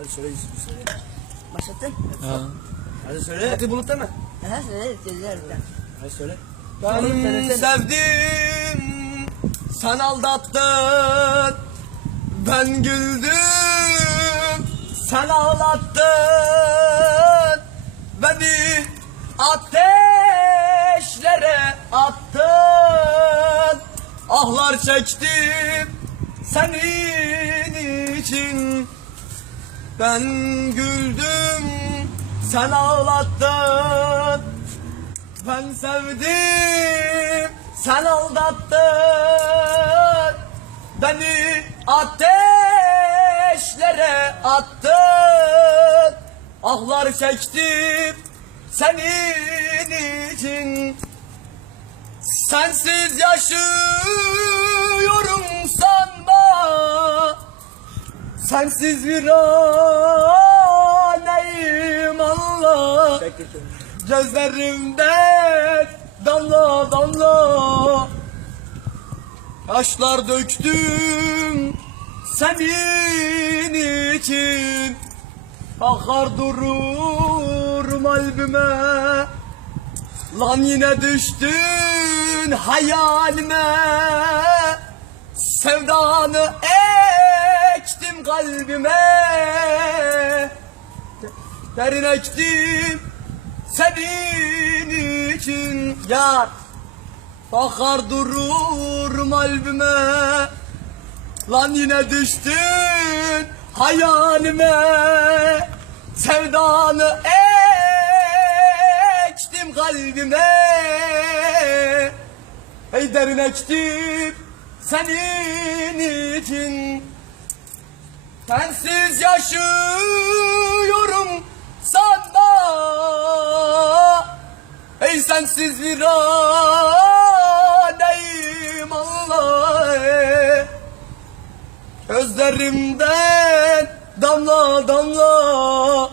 Hadi söyle Yusuf söyle. Başlattın? Ha. Hadi söyle. Hadi bulut deme. Söyle söyle. Hadi söyle. Ben sevdim, sen aldattın. Ben güldüm, sen ağlattın. Beni ateşlere attın. Ahlar çektim senin için. Ben güldüm, sen ağlattın. Ben sevdim, sen aldattın. Beni ateşlere attın. Ahlar çektim senin için. Sensiz yaşıyorum Sensiz bir aneyim Allah. Gözlerimden damla damla Yaşlar döktüm senin için. Akar durur kalbime Lan yine düştün hayalime. Sevdanı kalbime. Derin ektim senin için. Yar Bakar durur kalbime Lan yine düştün hayalime. Sevdanı ektim kalbime. Ey derin ektim senin için Sensiz yaşıyorum sanma Ey sensiz bir aneyim Allah Gözlerimden damla damla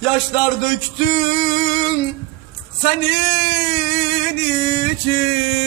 Yaşlar döktüm senin için